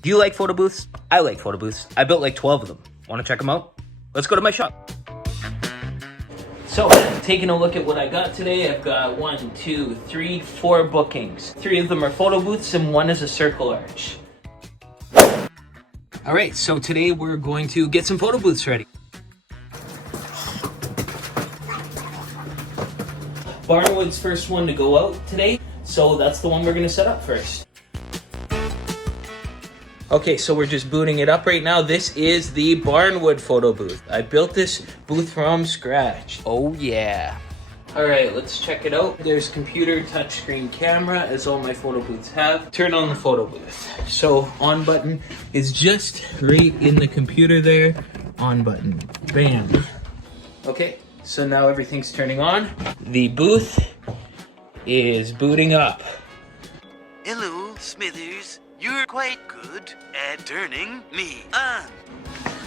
Do you like photo booths? I like photo booths. I built like 12 of them. Want to check them out? Let's go to my shop. So, taking a look at what I got today, I've got 1, 2, 3, 4 bookings. 3 of them are photo booths and 1 is a circle arch. All right, so today we're going to get some photo booths ready. Barnwood's first one to go out today, so that's the one we're gonna set up first. Okay, so we're just booting it up right now. This is the Barnwood photo booth. I built this booth from scratch. Oh yeah. All right, let's check it out. There's computer, touchscreen camera, as all my photo booths have. Turn on the photo booth. So on button is just right in the computer there. On button, bam. Okay, so now everything's turning on. The booth is booting up. Hello, Smithers. You're quite good at turning me on.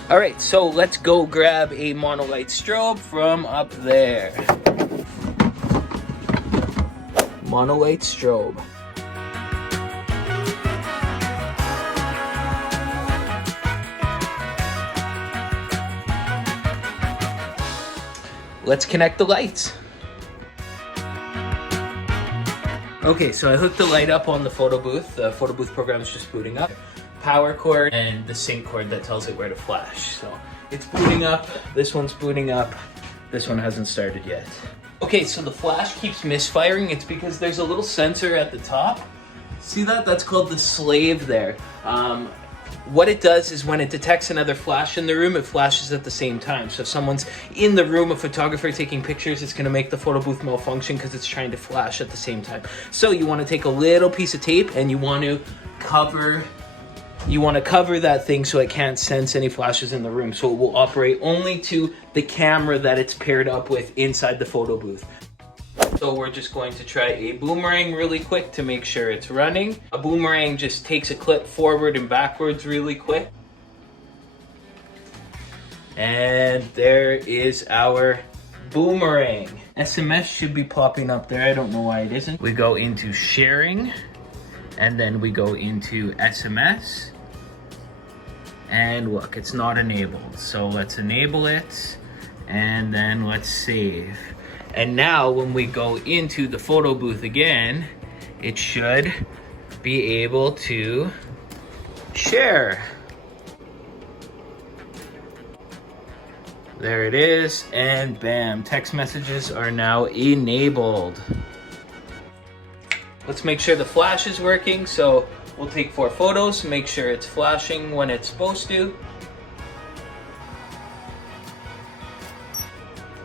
All right, so let's go grab a monolight strobe from up there. Monolight strobe. Let's connect the lights. Okay, so I hooked the light up on the photo booth. The photo booth program is just booting up. Power cord and the sync cord that tells it where to flash. So it's booting up, this one's booting up, this one hasn't started yet. Okay, so the flash keeps misfiring. It's because there's a little sensor at the top. See that? That's called the slave there. What it does is when it detects another flash in the room, it flashes at the same time. So if someone's in the room, a photographer taking pictures, it's gonna make the photo booth malfunction because it's trying to flash at the same time. So you wanna take a little piece of tape and you wanna cover that thing so it can't sense any flashes in the room. So it will operate only to the camera that it's paired up with inside the photo booth. So we're just going to try a boomerang really quick to make sure it's running. A boomerang just takes a clip forward and backwards really quick. And there is our boomerang. SMS should be popping up there. I don't know why it isn't. We go into sharing and then we go into SMS. And look, it's not enabled. So let's enable it and then let's save. And now when we go into the photo booth again, it should be able to share. There it is, and bam, text messages are now enabled. Let's make sure the flash is working. So we'll take 4 photos, make sure it's flashing when it's supposed to.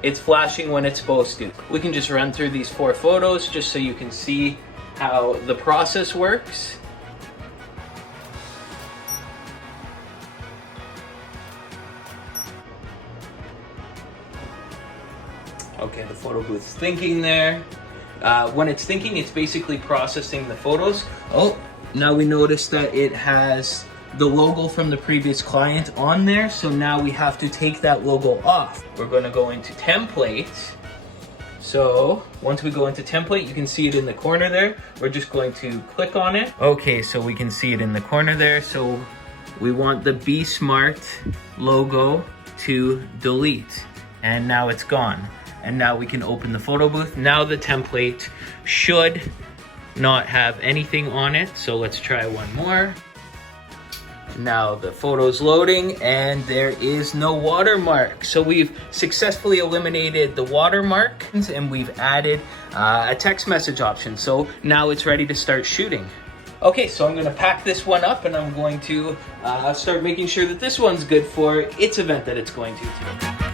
It's flashing when it's supposed to. We can just run through these 4 photos just so you can see how the process works. Okay, the photo booth's thinking there. When it's thinking, it's basically processing the photos. Oh, now we notice that it has the logo from the previous client on there, so now we have to take that logo off. We're going to go into template. So once we go into template, you can see it in the corner there. We're just going to click on it. Okay, so we can see it in the corner there. So we want the Be Smart logo to delete, and now it's gone. And now we can open the photo booth. Now the template should not have anything on it. So let's try one more. Now the photo's loading and there is no watermark. So we've successfully eliminated the watermark and we've added a text message option. So now it's ready to start shooting. Okay, so I'm gonna pack this one up and I'm going to start making sure that this one's good for its event that it's going to today.